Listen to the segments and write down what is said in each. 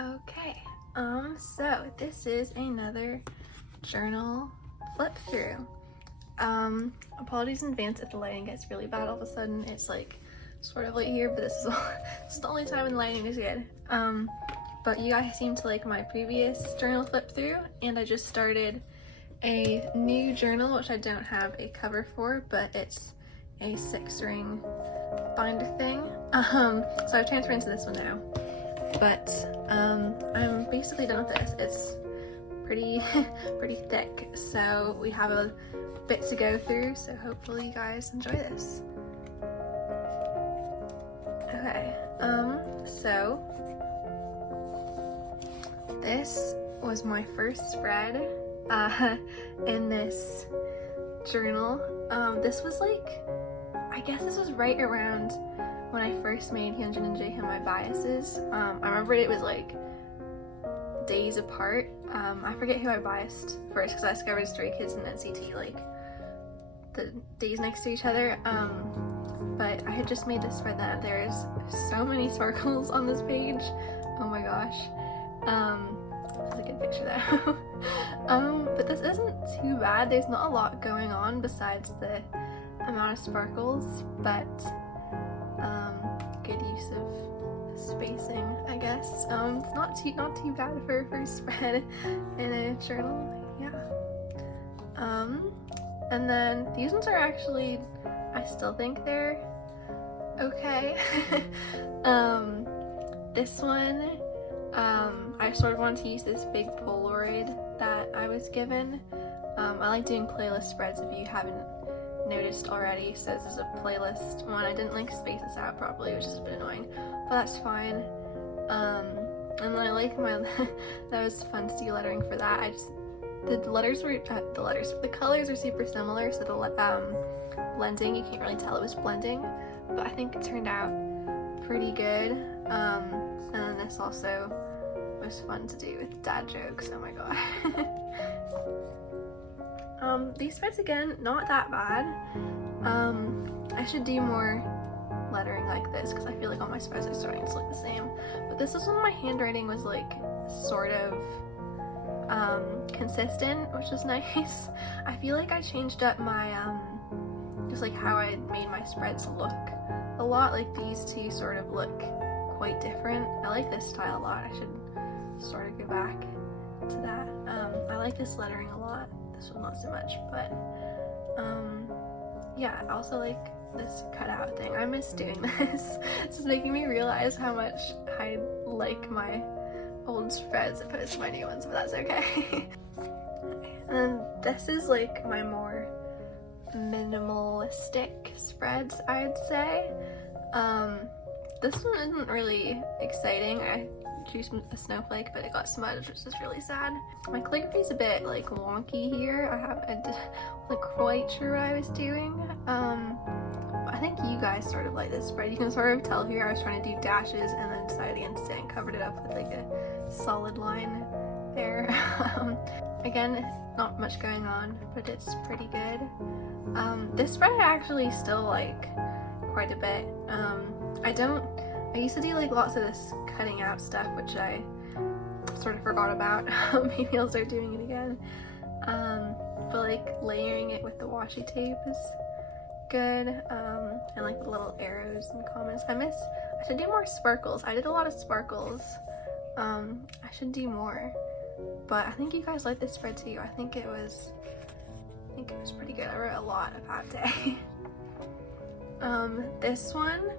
Okay, so this is another journal flip through. Apologies in advance if the lighting gets really bad all of a sudden. It's like sort of late here, but this is the only time when the lighting is good. But you guys seem to like my previous journal flip through, and I just started a new journal, which I don't have a cover for, but it's a 6-ring binder thing. So I've transferred into this one now. But I'm basically done with this. It's pretty thick, so we have a bit to go through, so hopefully you guys enjoy this. Okay, so this was my first spread in this journal. This was like, I guess this was right around when I first made Hyunjin and Jaehyun my biases. I remember it was like days apart. I forget who I biased first because I discovered Stray Kids and NCT like the days next to each other. But I had just made this spread then. There's so many sparkles on this page. Oh my gosh. This is a good picture though. But this isn't too bad. There's not a lot going on besides the amount of sparkles, but good use of spacing, I guess. It's not too bad for a first spread in a journal, yeah. And then these ones are actually, I still think they're okay. This one, I sort of wanted to use this big Polaroid that I was given. I like doing playlist spreads if you haven't noticed already, so this is a playlist one. I didn't like space this out properly, which is a bit annoying, but that's fine. And then I like my that was fun to do lettering for that. The colors are super similar, so the blending, you can't really tell it was blending, but I think it turned out pretty good. And then this also was fun to do with dad jokes. Oh my god. These spreads again, not that bad. I should do more lettering like this because I feel like all my spreads are starting to look the same. But this is when my handwriting was like sort of consistent, which was nice. I feel like I changed up my just like how I made my spreads look a lot. Like these two sort of look quite different. I like this style a lot. I should sort of go back to that. I like this lettering a lot. This one not so much, but yeah, I also like this cutout thing. I miss doing this. This is making me realize how much I like my old spreads opposed to my new ones, but that's okay. And this is like my more minimalistic spreads, I'd say. This one isn't really exciting. I drew a snowflake, but it got smudged, which is really sad. My calligraphy is a bit like wonky here. I wasn't quite sure what I was doing. But I think you guys sort of like this spread. You can sort of tell here I was trying to do dashes and then decided against it and covered it up with like a solid line there. Again, not much going on, but it's pretty good. This spread I actually still like quite a bit. I used to do like lots of this cutting out stuff, which I sort of forgot about. Maybe I'll start doing it again. But like layering it with the washi tape is good. And like the little arrows and comments. I should do more sparkles. I did a lot of sparkles. I should do more. But I think you guys like this spread too. I think it was pretty good. I wrote a lot of that day. This one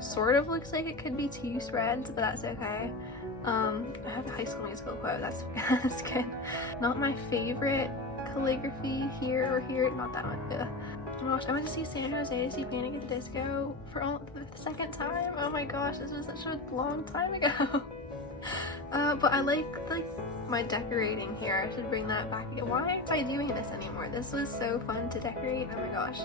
sort of looks like it could be 2 spreads, but that's okay. I have a High School Musical quote, that's good. Not my favorite calligraphy here or here, not that one. Ugh. Oh my gosh, I went to see San Jose to see Panic at the Disco for the 2nd time. Oh my gosh, this was such a long time ago. But I like my decorating here. I should bring that back again. Why aren't I doing this anymore? This was so fun to decorate. Oh my gosh.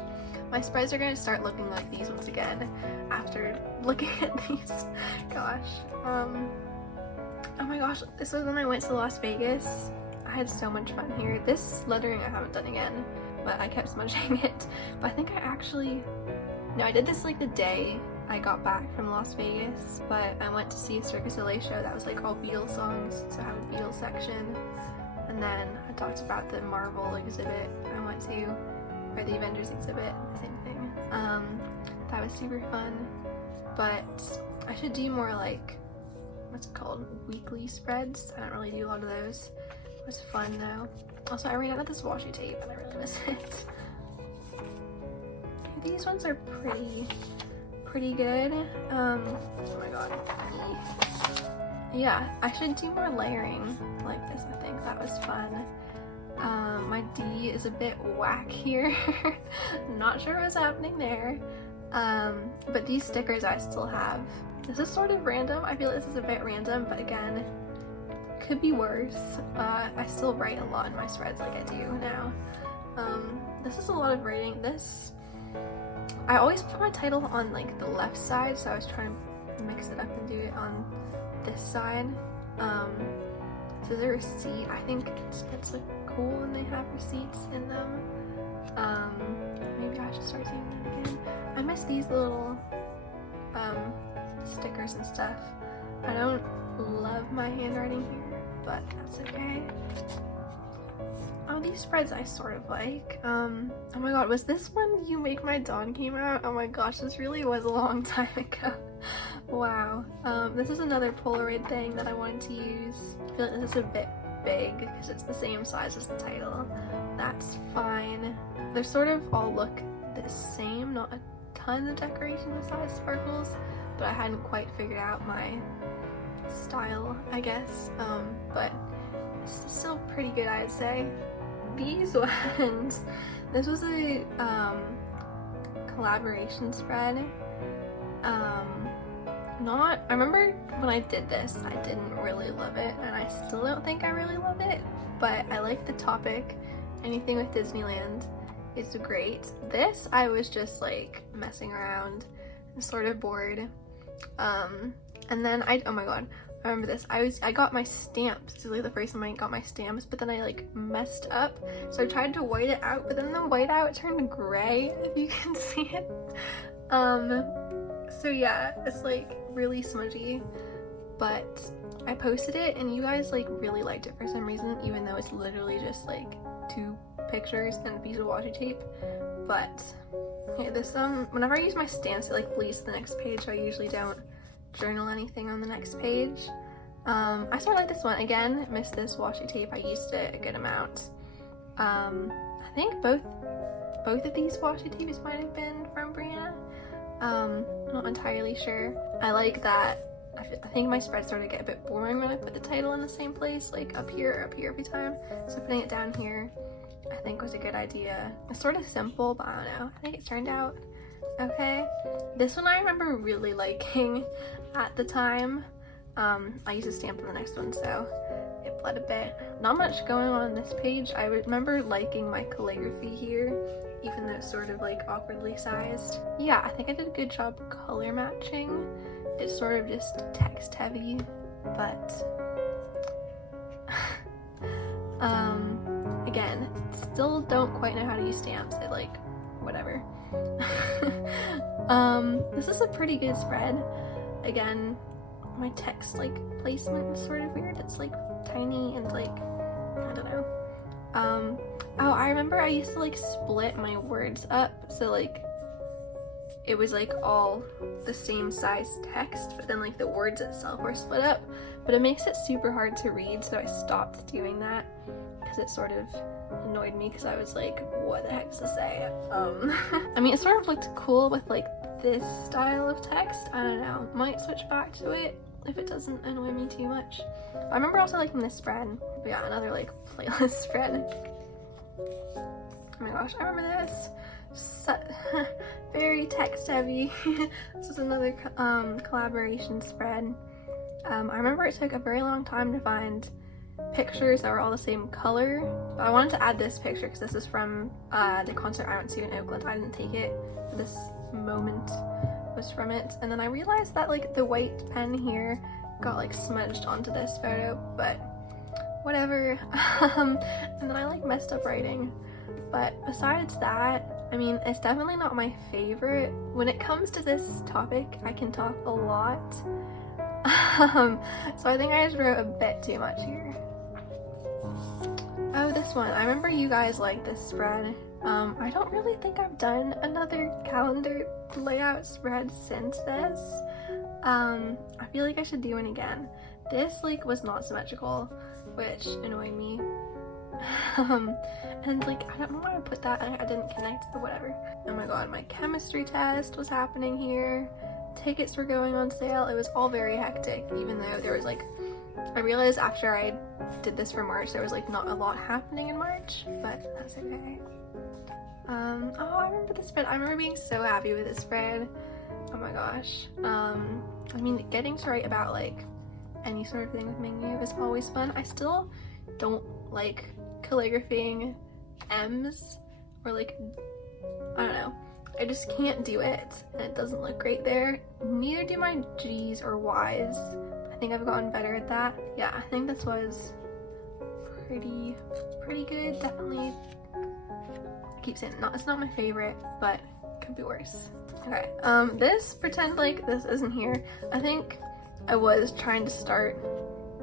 My spreads are gonna start looking like these ones again after looking at these. Gosh. Oh my gosh, this was when I went to Las Vegas. I had so much fun here. This lettering I haven't done again, but I kept smudging it. But I think I did this like the day I I got back from Las Vegas, but I went to see a Circus LA show that was like all Beatles songs, so I have a Beatles section. And then I talked about the Marvel exhibit I went to, or the Avengers exhibit, same thing. That was super fun, but I should do more like, what's it called, weekly spreads. I don't really do a lot of those. It was fun though. Also, I ran out of this washi tape and I really miss it. These ones are pretty good. Oh my god. Yeah, I should do more layering like this. I think that was fun. My D is a bit whack here. Not sure what's happening there. But these stickers I still have. This is sort of random. I feel like this is a bit random, but again, could be worse. I still write a lot in my spreads like I do now. This is a lot of writing. I always put my title on like the left side, so I was trying to mix it up and do it on this side. So there's a receipt. I think it's like cool when they have receipts in them. Maybe I should start doing that again. I miss these little stickers and stuff. I don't love my handwriting here, but that's okay. Oh, these spreads I sort of like. Oh my god, was this when You Make My Dawn came out? Oh my gosh, this really was a long time ago. Wow. This is another Polaroid thing that I wanted to use. I feel like this is a bit big because it's the same size as the title. That's fine. They sort of all look the same, not a ton of decoration besides sparkles, but I hadn't quite figured out my style, I guess. But it's still pretty good, I'd say. These ones, this was a collaboration spread. I remember when I did this, I didn't really love it, and I still don't think I really love it, but I like the topic. Anything with Disneyland is great. This, I was just like messing around and sort of bored. And then oh my god, I remember this. I got my stamps. This is like the first time I got my stamps, but then I like messed up. So I tried to white it out, but then the whiteout turned gray, if you can see it. So yeah, it's like really smudgy, but I posted it and you guys like really liked it for some reason, even though it's literally just like 2 pictures and a piece of washi tape. But yeah, this whenever I use my stamps, it like bleeds to the next page, so I usually don't journal anything on the next page. I sort of like this one. Again, missed this washi tape. I used it a good amount. I think both of these washi tapes might have been from Brianna. I'm not entirely sure. I like that. I think my spreads sort of get a bit boring when I put the title in the same place, like up here every time. So putting it down here, I think was a good idea. It's sort of simple, but I don't know. I think it turned out okay. This one I remember really liking at the time. I used a stamp on the next one, so it bled a bit. Not much going on this page. I remember liking my calligraphy here, even though it's sort of like awkwardly sized. Yeah, I think I did a good job color matching. It's sort of just text heavy, but again, still don't quite know how to use stamps. It like, whatever. This is a pretty good spread. Again, my text like placement is sort of weird. It's like tiny and like, I don't know. Oh, I remember I used to like split my words up, so like it was like all the same size text, but then like the words itself were split up, but it makes it super hard to read, so I stopped doing that because it sort of annoyed me, because I was like, what the heck does this say? I mean, it sort of looked cool with like this style of text. I don't know, might switch back to it if it doesn't annoy me too much. But I remember also liking this spread. But yeah, another like playlist spread. Oh my gosh, I remember this. Very text heavy. This is another collaboration spread. I remember it took a very long time to find pictures that were all the same color. But I wanted to add this picture because this is from the concert I went to in Oakland. I didn't take it. This moment was from it. And then I realized that like the white pen here got like smudged onto this photo, but whatever. And then I like messed up writing. But besides that, I mean, it's definitely not my favorite. When it comes to this topic, I can talk a lot. So I think I just wrote a bit too much here. Oh, this one. I remember you guys liked this spread. I don't really think I've done another calendar layout spread since this. I feel like I should do one again. This like was not symmetrical, which annoyed me. And like I don't know why I put that. I didn't connect the whatever. Oh my god, my chemistry test was happening here. Tickets were going on sale. It was all very hectic, even though there was like, I realized after I did this for March there was like not a lot happening in March, but that's okay. Oh, I remember this spread. I remember being so happy with this spread. Oh my gosh. I mean, getting to write about like any sort of thing with Mingyu is always fun. I still don't like calligraphying M's or like, I don't know. I just can't do it and it doesn't look great there. Neither do my G's or Y's. I think I've gotten better at that. Yeah, I think this was pretty good. Definitely, I keep saying it's not my favorite, but it could be worse. Okay, this, pretend like this isn't here. I think I was trying to start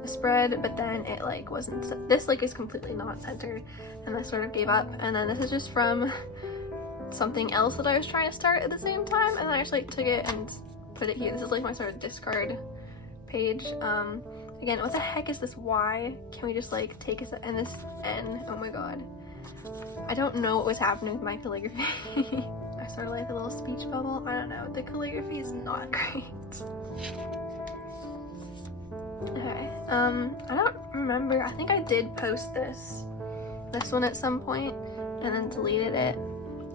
a spread, but then it like wasn't, this like is completely not centered, and I sort of gave up. And then this is just from something else that I was trying to start at the same time, and then I just like took it and put it here. This is like my sort of discard page. Again, what the heck is this Y? Can we just like take it and this N? Oh my god. I don't know what was happening with my calligraphy. I sort of like a little speech bubble. I don't know. The calligraphy is not great. Okay. I don't remember. I think I did post this one at some point and then deleted it.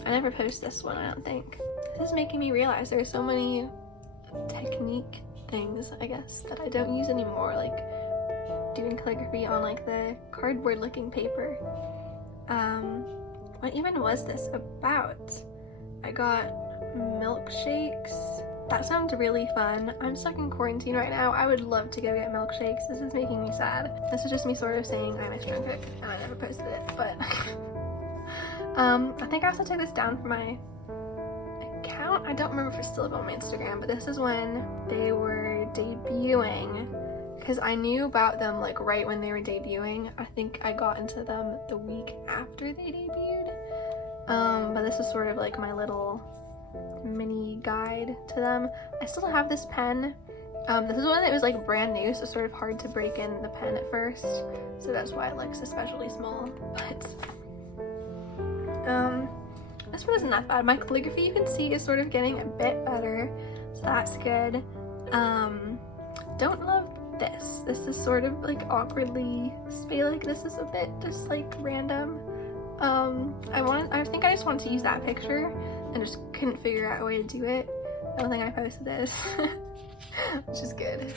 I never post this one, I don't think. This is making me realize there's so many technique things, I guess, that I don't use anymore, like doing calligraphy on like the cardboard looking paper. What even was this about? I got milkshakes. That sounds really fun. I'm stuck in quarantine right now. I would love to go get milkshakes. This is making me sad. This is just me sort of saying I miss Jungkook, and I never posted it, but I think I also took this down from my account. I don't remember if it's still up on my Instagram, but this is when they were debuting, because I knew about them like right when they were debuting. I think I got into them the week after they debuted. But this is sort of like my little mini guide to them. I still have this pen. This is one that was like brand new, so sort of hard to break in the pen at first, so that's why it looks especially small. But this one isn't that bad. My calligraphy, you can see, is sort of getting a bit better, so that's good. Don't love this. This is sort of like awkwardly spalic. This is a bit just like random. I think I just wanted to use that picture and just couldn't figure out a way to do it. I don't think I posted this, which is good.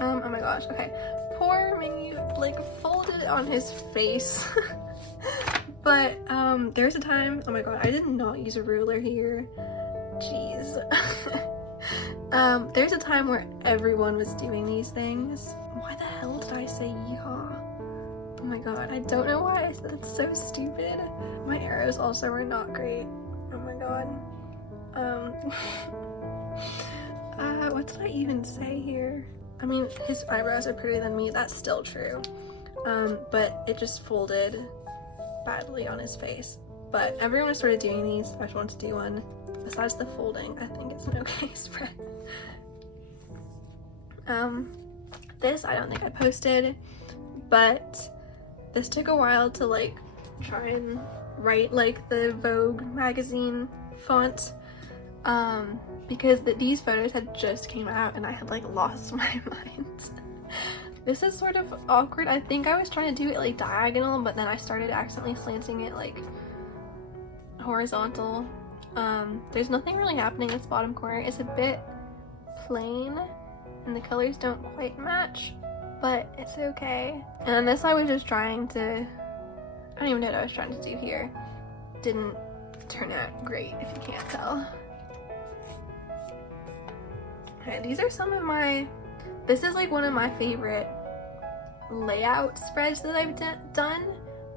Oh my gosh, okay. Poor Mingyu, like, folded it on his face. But, there's a time, oh my god, I did not use a ruler here. Jeez. There's a time where everyone was doing these things. Why the hell did I say yeehaw? Oh my god, I don't know why I said that's so stupid. My arrows also were not great. Oh my god. What did I even say here? I mean, his eyebrows are prettier than me, that's still true. But it just folded badly on his face. But everyone was sort of doing these, so I just wanted to do one. Besides the folding, I think it's an okay spread. This I don't think I posted, but this took a while to like try and write like the Vogue magazine font, because these photos had just came out and I had like lost my mind. This is sort of awkward. I think I was trying to do it like diagonal, but then I started accidentally slanting it like horizontal. There's nothing really happening in this bottom corner. It's a bit plain and the colors don't quite match, but it's okay. And then this I was just trying to, I don't even know what I was trying to do here. Didn't turn out great, if you can't tell. Okay, these are some of my, this is like one of my favorite layout spreads that I've done.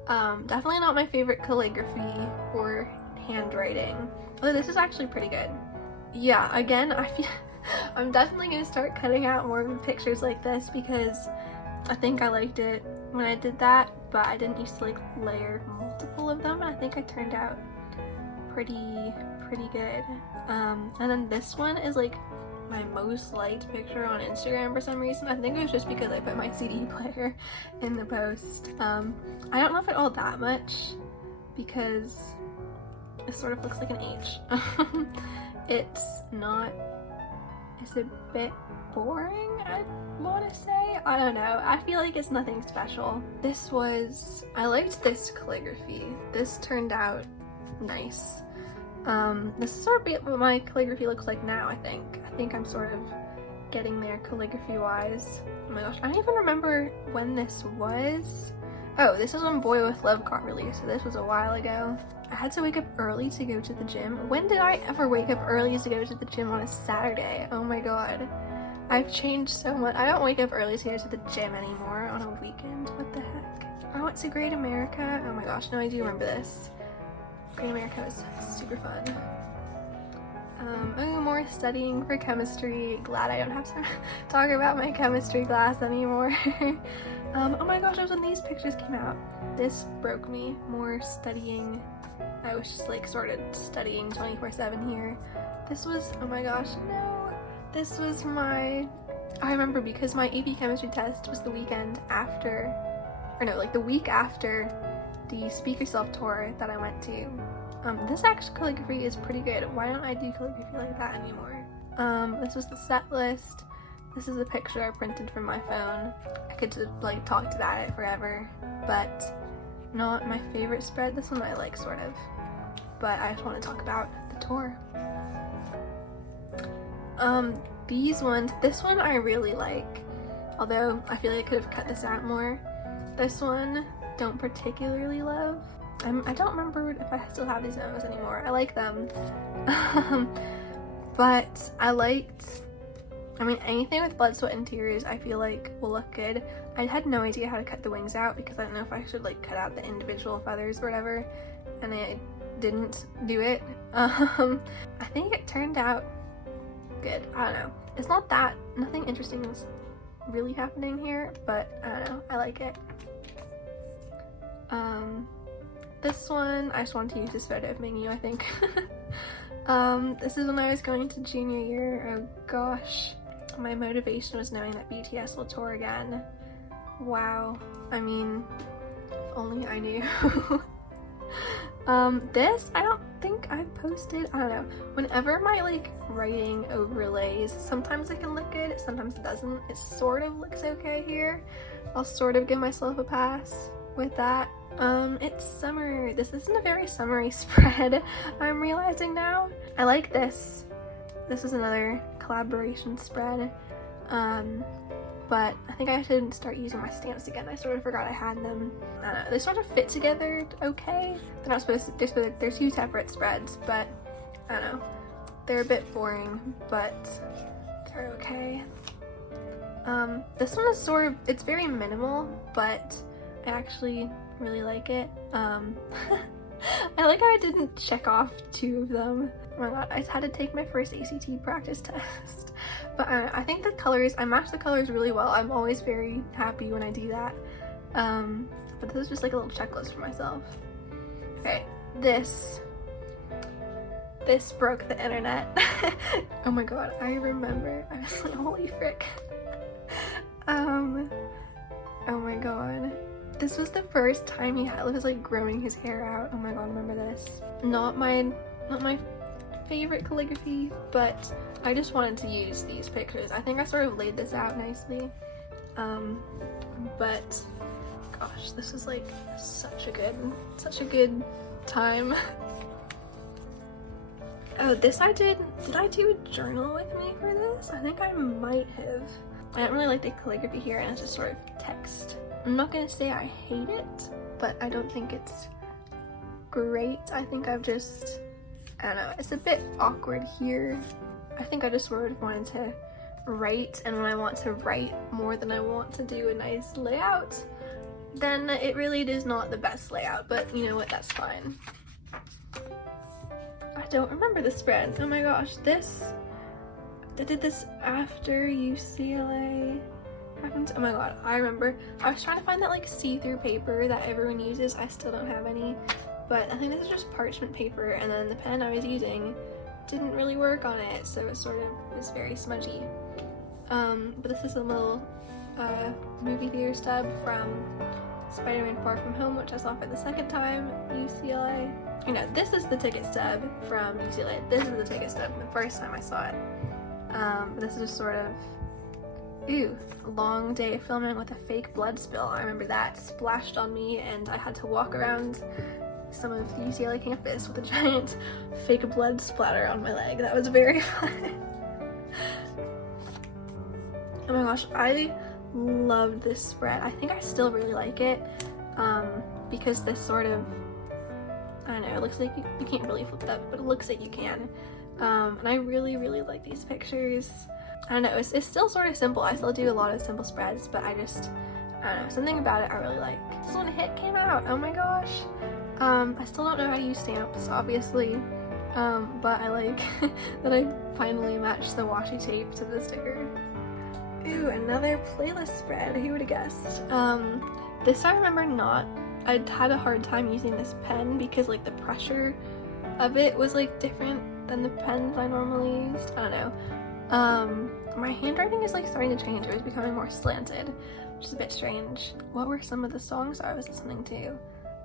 Definitely not my favorite calligraphy or handwriting. Although this is actually pretty good. Yeah, again, I feel I'm definitely gonna start cutting out more pictures like this because I think I liked it when I did that, but I didn't used to like layer multiple of them. I think I turned out pretty good. And then this one is like my most liked picture on Instagram for some reason. I think it was just because I put my CD player in the post. I don't love it all that much because it sort of looks like an H. It's a bit boring, I want to say. I don't know. I feel like it's nothing special. I liked this calligraphy. This turned out nice. This is sort of what my calligraphy looks like now, I think. I think I'm sort of getting there calligraphy-wise. Oh my gosh, I don't even remember when this was. Oh, this is when Boy with Love got released, so this was a while ago. I had to wake up early to go to the gym. When did I ever wake up early to go to the gym on a Saturday? Oh my god. I've changed so much. I don't wake up early to go to the gym anymore on a weekend. What the heck? Oh, it's a Great America. Oh my gosh, no, I do remember this. Great America was super fun. Oh, more studying for chemistry. Glad I don't have to talk about my chemistry class anymore. Oh my gosh, it was when these pictures came out. This broke me. More studying. I was just like sort of studying 24/7 here. This was, oh my gosh, no. This was I remember because my AP chemistry test was the weekend after, or no, like the week after the Speak Yourself tour that I went to. This actual calligraphy is pretty good. Why don't I do calligraphy like that anymore? This was the set list. This is a picture I printed from my phone. I could just like talk about it forever, but not my favorite spread. This one I like sort of, but I just want to talk about the tour. These ones, this one I really like, although I feel like I could have cut this out more. This one, don't particularly love. I don't remember if I still have these memos anymore. I like them. But I mean, anything with blood, sweat, and tears I feel like will look good. I had no idea how to cut the wings out because I don't know if I should like cut out the individual feathers or whatever, and I didn't do it. I think it turned out good. I don't know. It's not that, nothing interesting is really happening here, but I don't know. I like it. This one, I just wanted to use this photo of Mingyu, I think. This is when I was going to junior year. Oh gosh. My motivation was knowing that BTS will tour again. Wow. I mean, only I knew. This, I don't think I've posted, I don't know. Whenever my like writing overlays, sometimes it can look good, sometimes it doesn't. It sort of looks okay here. I'll sort of give myself a pass with that. It's summer. This isn't a very summery spread, I'm realizing now. I like this. This is another collaboration spread. But I think I should start using my stamps again. I sort of forgot I had them. I don't know, they sort of fit together okay. They're not supposed to, they're two separate spreads, but I don't know. They're a bit boring, but they're okay. This one is sort of, it's very minimal, but I actually really like it. I like how I didn't check off 2 of them. Oh my god, I just had to take my first ACT practice test. But I think the colors, I match the colors really well. I'm always very happy when I do that. But this is just like a little checklist for myself. Okay, this broke the internet. Oh my god, I remember. I was like, holy frick. Oh my god. This was the first time he was like growing his hair out. Oh my god, I remember this. Not my favorite calligraphy, but I just wanted to use these pictures. I think I sort of laid this out nicely. But gosh, this was like such a good time. Oh, this I did I do a journal with me for this? I think I might have. I don't really like the calligraphy here, and it's just sort of text. I'm not gonna say I hate it, but I don't think it's great. I think I don't know, it's a bit awkward here. I think I just sort of wanted to write, and when I want to write more than I want to do a nice layout, then it really is not the best layout, but you know what, that's fine. I don't remember the spread. Oh my gosh, I did this after UCLA happened. Oh my god, I remember. I was trying to find that like see-through paper that everyone uses. I still don't have any, but I think this is just parchment paper, and then the pen I was using didn't really work on it, so it sort of was very smudgy. But this is a little movie theater stub from Spider-Man Far From Home, which I saw for the second time at UCLA. You know, this is the ticket stub from UCLA. This is the ticket stub from the first time I saw it. But this is just sort of, a long day of filming with a fake blood spill. I remember that splashed on me, and I had to walk around some of the UCLA campus with a giant fake blood splatter on my leg. That was very fun. Oh my gosh, I loved this spread. I think I still really like it, because this sort of, I don't know, it looks like you can't really flip it up, but it looks like you can. And I really like these pictures. I don't know, it's still sort of simple. I still do a lot of simple spreads, but I don't know, something about it I really like. This one came out, oh my gosh. I still don't know how to use stamps, obviously, but I like that I finally matched the washi tape to the sticker. Ooh, another playlist spread, who would have guessed? This I remember I'd had a hard time using this pen because like the pressure of it was like different than the pens I normally used. I don't know. My handwriting is like starting to change. It was becoming more slanted, which is a bit strange. What were some of the songs I was listening to?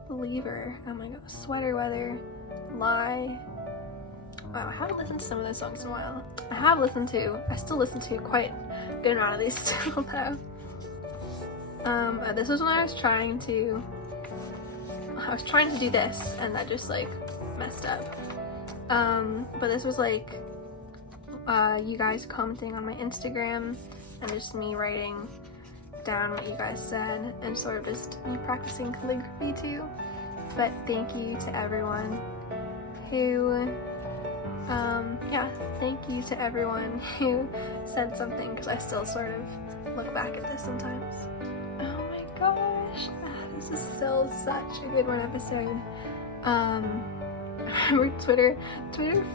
Believer, oh my god, Sweater Weather, Lie. Wow, I haven't listened to some of those songs in a while. I still listen to quite a good amount of these still though. This was when I was trying to do this, and that just like messed up. But this was like you guys commenting on my Instagram and just me writing down what you guys said, and sort of just me practicing calligraphy too. But thank you to everyone who thank you to everyone who said something, because I still sort of look back at this sometimes. Oh my gosh, this is still such a good one episode. I remember Twitter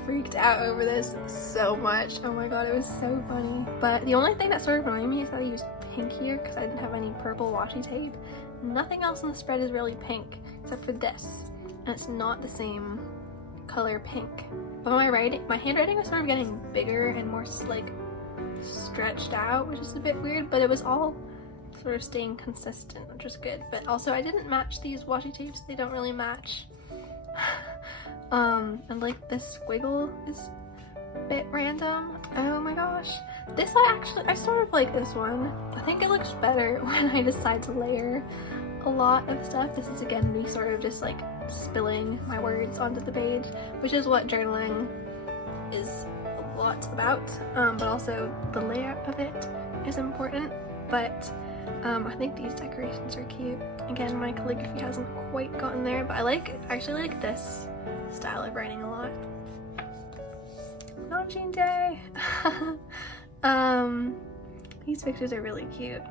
freaked out over this so much. Oh my god, it was so funny. But the only thing that sort of annoyed me is that I used pink here because I didn't have any purple washi tape. Nothing else in the spread is really pink except for this, and it's not the same color pink. But my handwriting was sort of getting bigger and more like stretched out, which is a bit weird, but it was all sort of staying consistent, which was good. But also I didn't match these washi tapes. They don't really match. And like this squiggle is a bit random. Oh my gosh. This I sort of like this one. I think it looks better when I decide to layer a lot of stuff. This is again me sort of just like spilling my words onto the page, which is what journaling is a lot about, but also the layout of it is important. But I think these decorations are cute. Again, my calligraphy hasn't quite gotten there, but I actually like this style of writing a lot. Launching day! These pictures are really cute.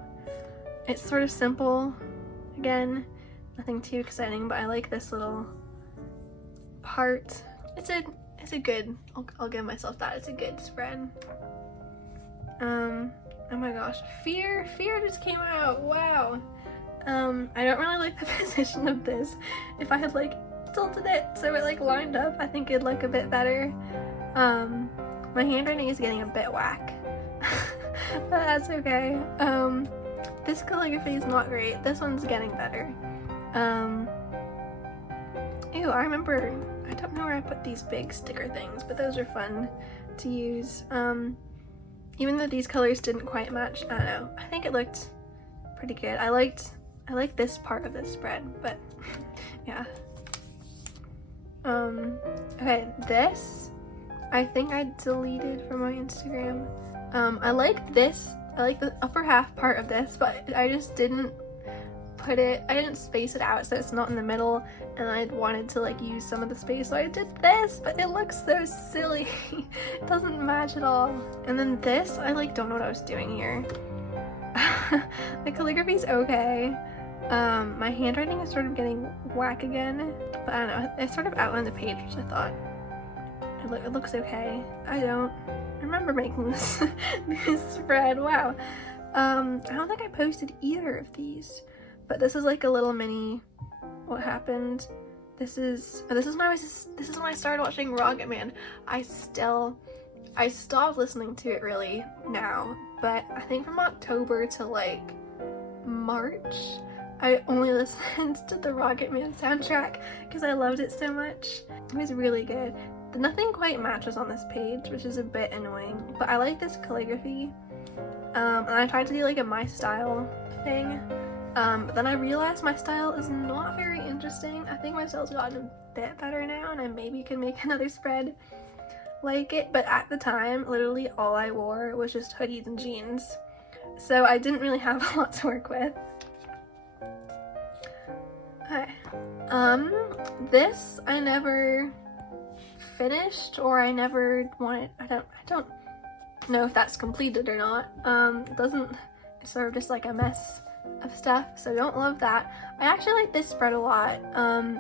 It's sort of simple, again, nothing too exciting, but I like this little part. It's a good, I'll give myself that, it's a good spread. Oh my gosh, Fear just came out, wow. I don't really like the position of this. If I had like tilted it so it like lined up, I think it'd look a bit better. My handwriting is getting a bit whack, but that's okay. This calligraphy is not great. This one's getting better. Ew, I remember, I don't know where I put these big sticker things, but those are fun to use. Even though these colors didn't quite match, I don't know, I think it looked pretty good. I like this part of this spread, but yeah. Okay, this I think I deleted from my Instagram. I like this. I like the upper half part of this, but I just didn't I didn't space it out so it's not in the middle, and I wanted to like use some of the space, so I did this, but it looks so silly. It doesn't match at all. And then this, I like don't know what I was doing here. The calligraphy's okay. My handwriting is sort of getting whack again, but I don't know, I sort of outlined the page, which I thought it looks okay. I don't remember making this this spread. Wow. I don't think I posted either of these, but this is like a little mini what happened. This is when I started watching Rocket Man. I stopped listening to it really now, but I think from October to like March I only listened to the Rocket Man soundtrack because I loved it so much. It was really good. Nothing quite matches on this page, which is a bit annoying, but I like this calligraphy. And I tried to do like a my style thing, but then I realized my style is not very interesting. I think my style's gotten a bit better now, and I maybe could make another spread like it, but at the time, literally all I wore was just hoodies and jeans, so I didn't really have a lot to work with. Okay. This I never finished, or I never wanted, I don't know if that's completed or not. It's sort of just like a mess of stuff, so don't love that. I actually like this spread a lot,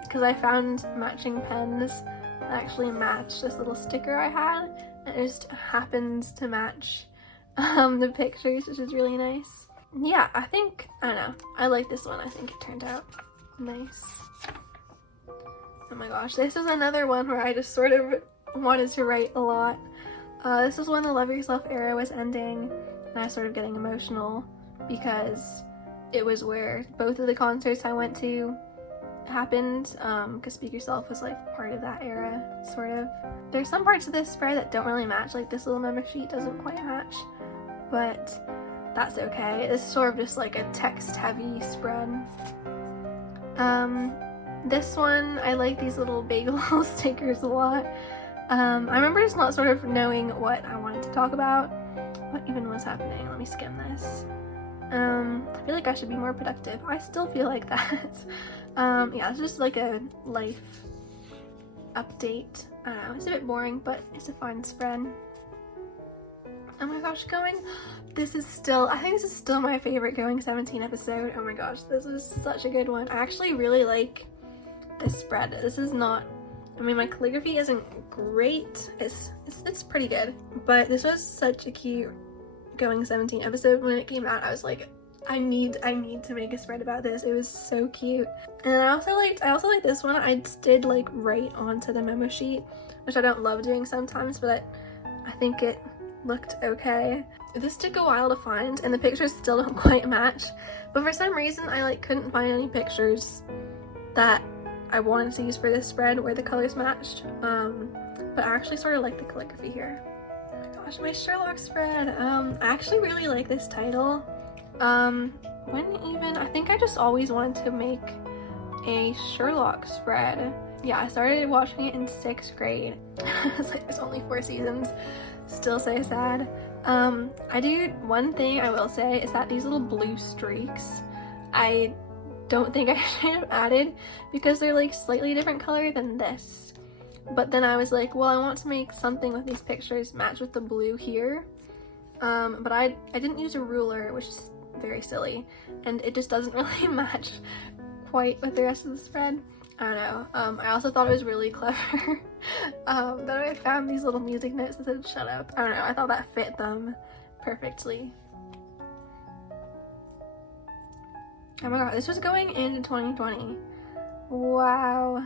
because I found matching pens that actually match this little sticker I had, and it just happens to match the pictures, which is really nice. Yeah, I don't know, I like this one. I think it turned out nice. Oh my gosh, this is another one where I just sort of wanted to write a lot. This is when the Love Yourself era was ending, and I was sort of getting emotional because it was where both of the concerts I went to happened, because Speak Yourself was like part of that era, sort of. There's some parts of this spread that don't really match, like this little memo sheet doesn't quite match, but that's okay. This is sort of just like a text-heavy spread. This one, I like these little bagel stickers a lot. I remember just not sort of knowing what I wanted to talk about. What even was happening? Let me skim this. I feel like I should be more productive. I still feel like that. Yeah, it's just like a life update. I don't know, it's a bit boring, but it's a fun spread. Oh my gosh, I think this is still my favorite Going 17 episode. Oh my gosh, this was such a good one. I actually really like this spread. This is not, I mean, my calligraphy isn't great. It's pretty good, but this was such a cute Going 17 episode. When it came out, I was like, I need to make a spread about this. It was so cute. And I also liked this one. I did like write onto the memo sheet, which I don't love doing sometimes, but I think it looked okay. This took a while to find, and the pictures still don't quite match, but for some reason I like couldn't find any pictures that I wanted to use for this spread where the colors matched, but I actually sort of like the calligraphy here. Oh my gosh, my Sherlock spread. I actually really like this title. I think I just always wanted to make a Sherlock spread. Yeah, I started watching it in 6th grade. I was like, there's only 4 seasons. Still so sad. One thing I will say is that these little blue streaks, I don't think I should have added because they're like slightly different color than this. But then I was like, well, I want to make something with these pictures match with the blue here. But I didn't use a ruler, which is very silly, and it just doesn't really match quite with the rest of the spread. I don't know. I also thought it was really clever that I found these little music notes that said shut up. I don't know, I thought that fit them perfectly. Oh my god, this was going into 2020. Wow.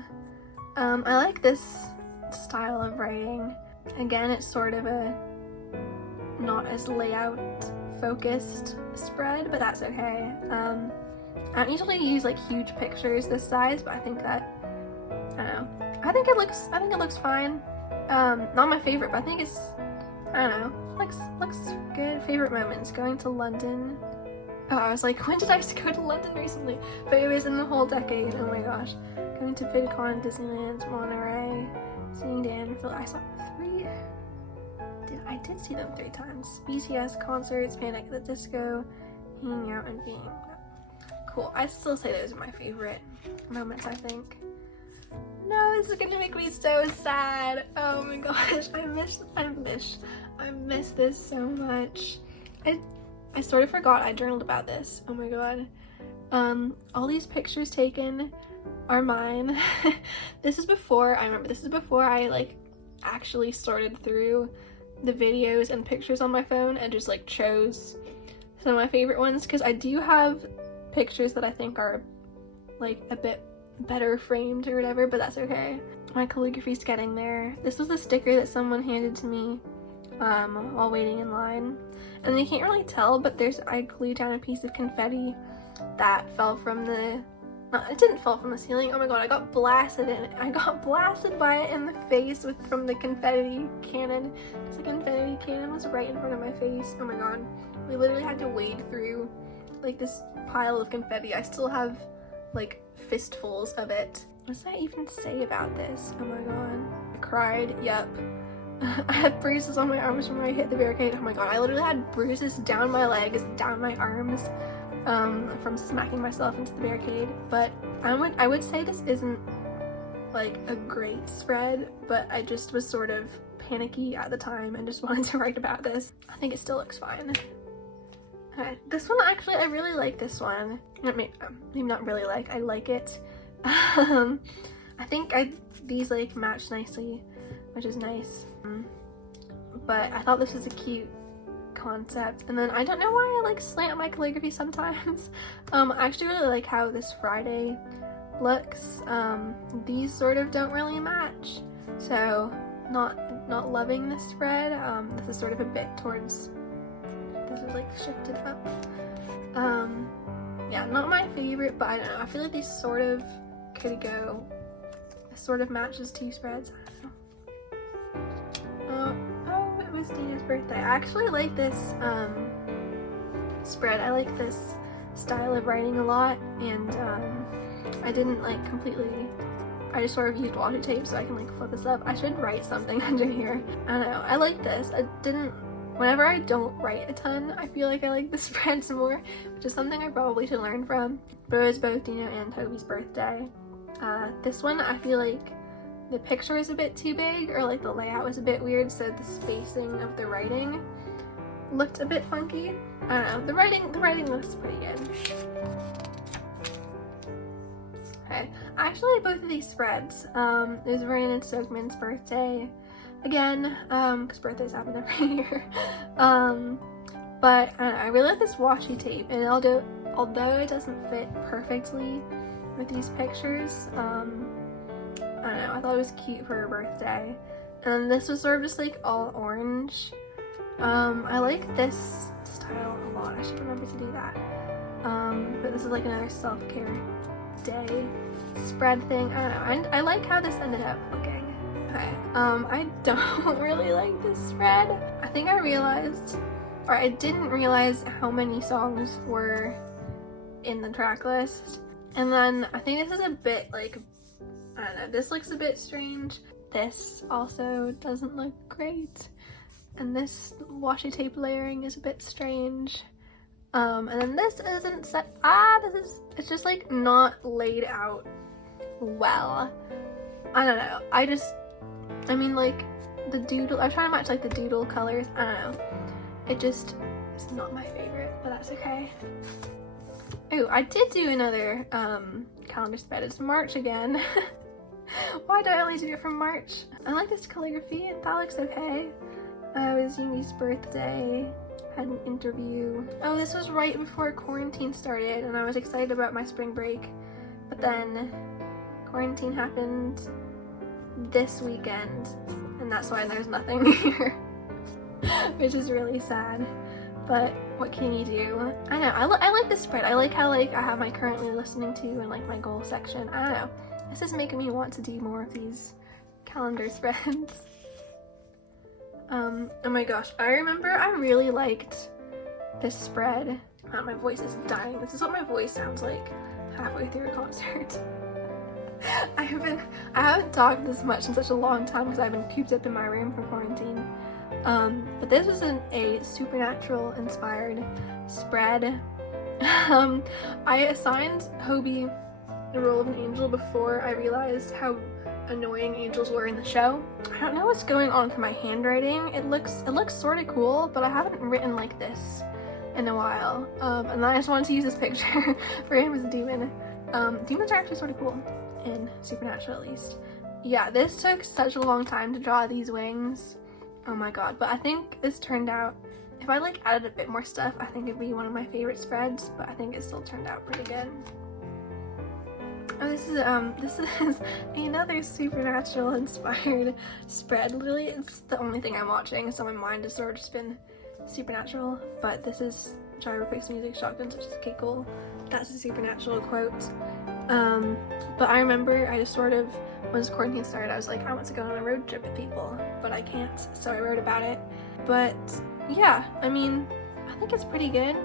I like this style of writing. Again, it's sort of a not as layout focused spread, but that's okay. I don't usually use like huge pictures this size, but I think that, I don't know. I think it looks fine. Not my favorite, but I think it's, I don't know, looks good. Favorite moments, going to London. Oh, I was like, when did I go to London recently? But it was in the whole decade, oh my gosh. Going to VidCon, Disneyland, Monterey, seeing Dan, I saw 3, I did see them 3 times. BTS concerts, Panic at the Disco, hanging out and being cool. I still say those are my favorite moments, I think. No, this is gonna make me so sad. Oh my gosh, I miss this so much. I sort of forgot I journaled about this. Oh my god. All these pictures taken are mine. This is before I like actually sorted through the videos and pictures on my phone and just like chose some of my favorite ones, because I do have pictures that I think are like a bit better framed or whatever, but that's okay. My calligraphy's getting there. This was a sticker that someone handed to me while waiting in line, and you can't really tell, but I glued down a piece of confetti that fell from the it didn't fall from the ceiling. Oh my god, I got blasted by it in the face from the confetti cannon. The confetti cannon was right in front of my face. Oh my god. We literally had to wade through like this pile of confetti. I still have like fistfuls of it. What does that even say about this? Oh my god. I cried. Yep. I had bruises on my arms from where I hit the barricade. Oh my god. I literally had bruises down my legs, down my arms, from smacking myself into the barricade. But I would say this isn't like a great spread, but I just was sort of panicky at the time and just wanted to write about this. I think it still looks fine. Okay, this one actually, I really like this one. Maybe not really like, I like it. I think these like match nicely, which is nice. But I thought this was a cute concept. And then I don't know why I like slant my calligraphy sometimes. I actually really like how this Friday looks. These sort of don't really match, so not loving this spread. This is sort of a bit towards, this is like shifted up. Yeah, not my favorite, but I don't know, I feel like these sort of could go, sort of matches two spreads. I don't know. It was Dina's birthday. I actually like this spread. I like this style of writing a lot, and I didn't like completely, I just sort of used washi tape so I can like flip this up. I should write something under here. I don't know, I like this. Whenever I don't write a ton, I feel like I like the spreads more, which is something I probably should learn from. But it was both Dina and Toby's birthday. This one, I feel like the picture is a bit too big, or like the layout was a bit weird, so the spacing of the writing looked a bit funky. I don't know, the writing looks pretty good. Okay, I actually like both of these spreads. It was Vernon and Soakman's birthday again, because birthdays happen every year. But I really like this washi tape, and although it doesn't fit perfectly with these pictures, I don't know, I thought it was cute for her birthday. And this was sort of just like all orange. I like this style a lot. I should remember to do that. But this is like another self-care day spread thing. I don't know. I like how this ended up looking. Okay. I don't really like this spread. I think I realized, or I didn't realize how many songs were in the track list. And then I think this is a bit like, I don't know, this looks a bit strange. This also doesn't look great. And this washi tape layering is a bit strange. And then this isn't set, it's just like not laid out well. I don't know, I mean like the doodle, I'm trying to match like the doodle colors, I don't know. It's not my favorite, but that's okay. Oh, I did do another calendar spread. It's March again. Why do I only do it from March? I like this calligraphy, that looks okay. It was Yumi's birthday, had an interview. Oh, this was right before quarantine started, and I was excited about my spring break, but then quarantine happened this weekend, and that's why there's nothing here, which is really sad. But what can you do? I know, I like this spread. I like how like I have my currently listening to and like my goal section. I don't know, this is making me want to do more of these calendar spreads. Oh my gosh, I remember I really liked this spread. Oh, my voice is dying. This is what my voice sounds like halfway through a concert. I haven't talked this much in such a long time because I've been cooped up in my room for quarantine. But this was a supernatural inspired spread. I assigned Hobie the role of an angel before I realized how annoying angels were in the show. I don't know what's going on with my handwriting. It looks sort of cool, but I haven't written like this in a while. And then I just wanted to use this picture for him as a demon. Demons are actually sort of cool, in Supernatural at least. Yeah, this took such a long time to draw these wings. Oh my god, but I think this turned out, if I like added a bit more stuff, I think it'd be one of my favorite spreads, but I think it still turned out pretty good. Oh, this is another Supernatural inspired spread. Literally, it's the only thing I'm watching, so my mind has sort of just been Supernatural. But this is Driver Picks Music Shotguns, which is okay, cool. That's a Supernatural quote. But I remember I just sort of, once quarantine started, I was like, I want to go on a road trip with people, but I can't, so I wrote about it. But yeah, I mean, I think it's pretty good.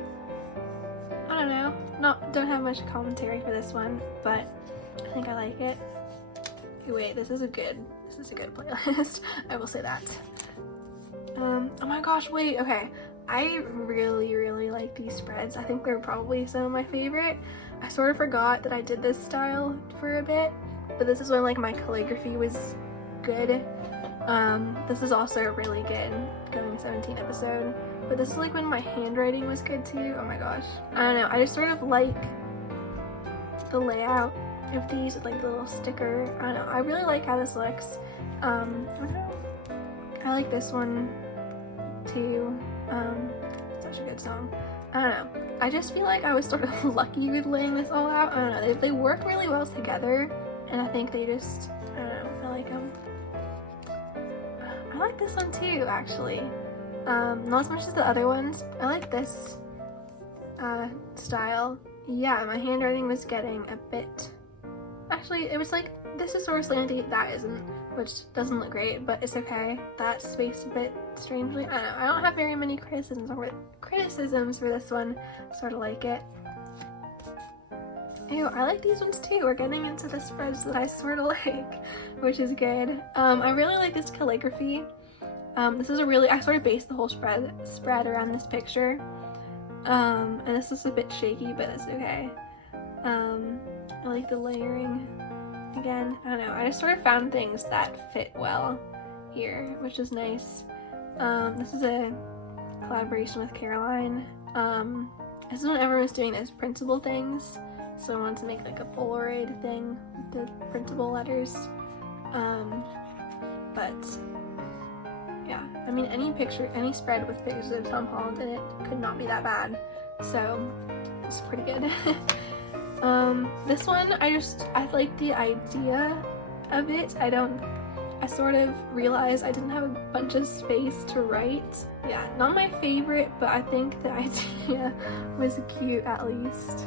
I don't know, don't have much commentary for this one, but I think I like it. Wait, this is a good playlist. I will say that. Oh my gosh, wait, okay. I really like these spreads. I think they're probably some of my favorite. I sort of forgot that I did this style for a bit, but this is when like my calligraphy was good. This is also a really good Going 17 episode, but this is like when my handwriting was good too. Oh my gosh, I don't know, I just sort of like the layout of these with like the little sticker. I don't know, I really like how this looks. I don't know, I like this one too. Such a good song. I don't know, I just feel like I was sort of lucky with laying this all out. I don't know, they work really well together, and I think they just, I don't know, I like them. I like this one too, actually. Not as much as the other ones. I like this style. Yeah, my handwriting was getting a bit, actually it was like, this is sort of slanty, that isn't, which doesn't look great, but it's okay. That's spaced a bit strangely. I don't know, I don't have very many criticisms for this one. Sort of like it. Ew, I like these ones too. We're getting into the spreads that I sort of like, which is good. I really like this calligraphy. This is I sort of based the whole spread around this picture. And this is a bit shaky, but it's okay. I like the layering. Again, I don't know, I just sort of found things that fit well here, which is nice. This is a collaboration with Caroline. This is when everyone's doing those printable things, so I wanted to make like a Polaroid thing with the printable letters. But yeah, I mean, any spread with pictures of Tom Holland in it could not be that bad, so it's pretty good. This one, I like the idea of it. I sort of realized I didn't have a bunch of space to write. Yeah, not my favorite, but I think the idea was cute at least.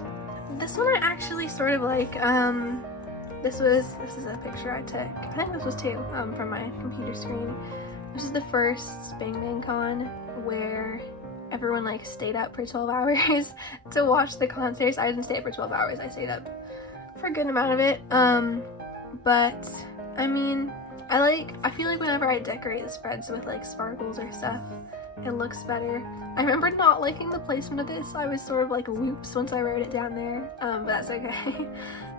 This one I actually sort of like. This is a picture I took. I think this was too, from my computer screen. This is the first Bang Bang Con where everyone like stayed up for 12 hours to watch the concerts. I didn't stay up for 12 hours, I stayed up for a good amount of it. But I mean, I feel like whenever I decorate the spreads with like sparkles or stuff, it looks better. I remember not liking the placement of this. I was sort of like whoops once I wrote it down there, but that's okay.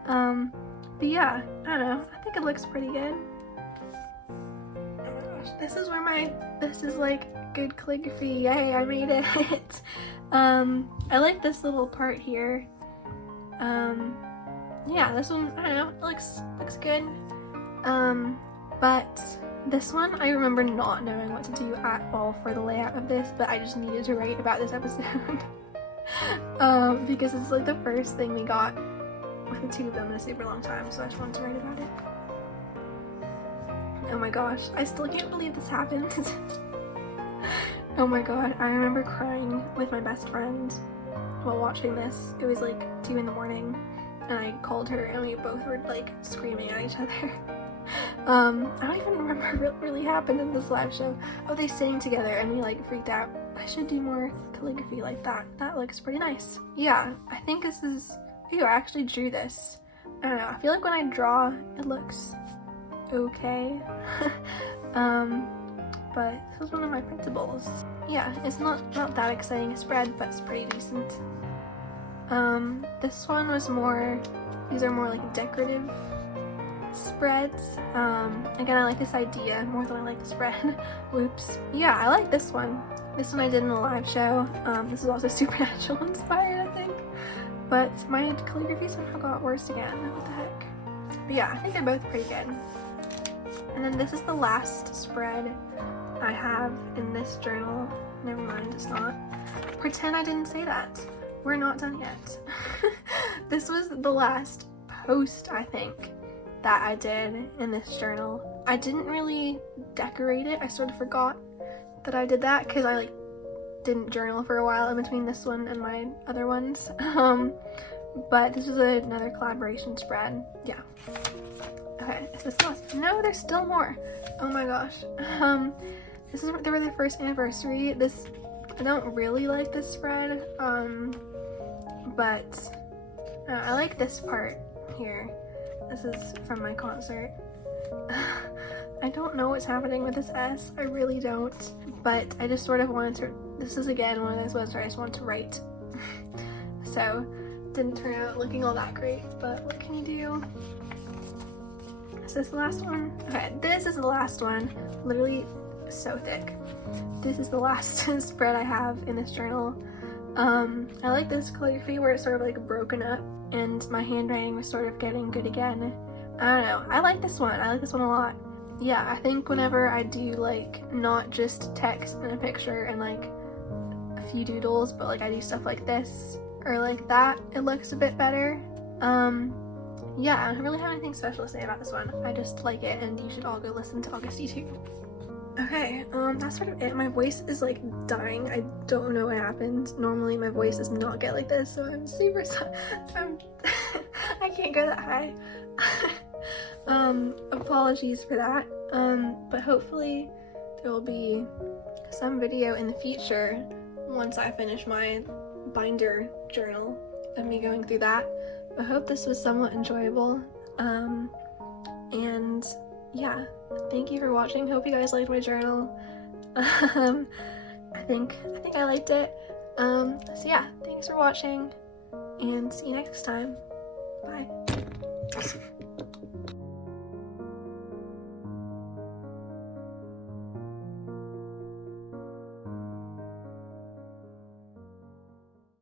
But yeah, I don't know, I think it looks pretty good. Oh my gosh, this is like good calligraphy. Yay, I made it. I like this little part here. Yeah, this one, I don't know, it looks good. But this one, I remember not knowing what to do at all for the layout of this, but I just needed to write about this episode. Because it's like the first thing we got with the two of them in a super long time, so I just wanted to write about it. Oh my gosh, I still can't believe this happened. Oh my god, I remember crying with my best friend while watching this. It was like 2 in the morning, and I called her and we both were like screaming at each other. I don't even remember what really happened in this live show. Oh, they sang together and we like freaked out. I should do more calligraphy like that. That looks pretty nice. Yeah, I think this is, ew, I actually drew this. I don't know, I feel like when I draw, it looks okay. But this was one of my printables. Yeah, it's not that exciting a spread, but it's pretty decent. This one was more, these are more like decorative spreads. Again, I like this idea more than I like the spread. Whoops. Yeah, I like this one. This one I did in a live show. This is also Supernatural inspired, I think. But my calligraphy somehow got worse again. What the heck? But yeah, I think they're both pretty good. And then this is the last spread I have in this journal. Never mind, it's not. Pretend I didn't say that. We're not done yet. This was the last post, I think, that I did in this journal. I didn't really decorate it. I sort of forgot that I did that because I like didn't journal for a while in between this one and my other ones. But this was another collaboration spread. Yeah. Okay, is this the last? No, there's still more. Oh my gosh. This is they were their first anniversary. This I don't really like this spread. But I like this part here. This is from my concert. I don't know what's happening with this S. I really don't. But I just sort of wanted to. This is again one of those ones where I just want to write. So didn't turn out looking all that great. But what can you do? Is this the last one? Okay, this is the last one. Literally so thick. This is the last spread I have in this journal. I like this calligraphy where it's sort of like broken up and my handwriting was sort of getting good again. I don't know. I like this one. I like this one a lot. Yeah, I think whenever I do like not just text and a picture and like a few doodles, but like I do stuff like this or like that, it looks a bit better. Yeah, I don't really have anything special to say about this one. I just like it, and you should all go listen to August too. Okay, that's sort of it. My voice is like dying. I don't know what happened. Normally my voice does not get like this, so I'm super I can't go that high. Apologies for that. But hopefully there will be some video in the future once I finish my binder journal of me going through that. I hope this was somewhat enjoyable. And yeah, thank you for watching. Hope you guys liked my journal. I think I liked it. So yeah, thanks for watching and see you next time. Bye.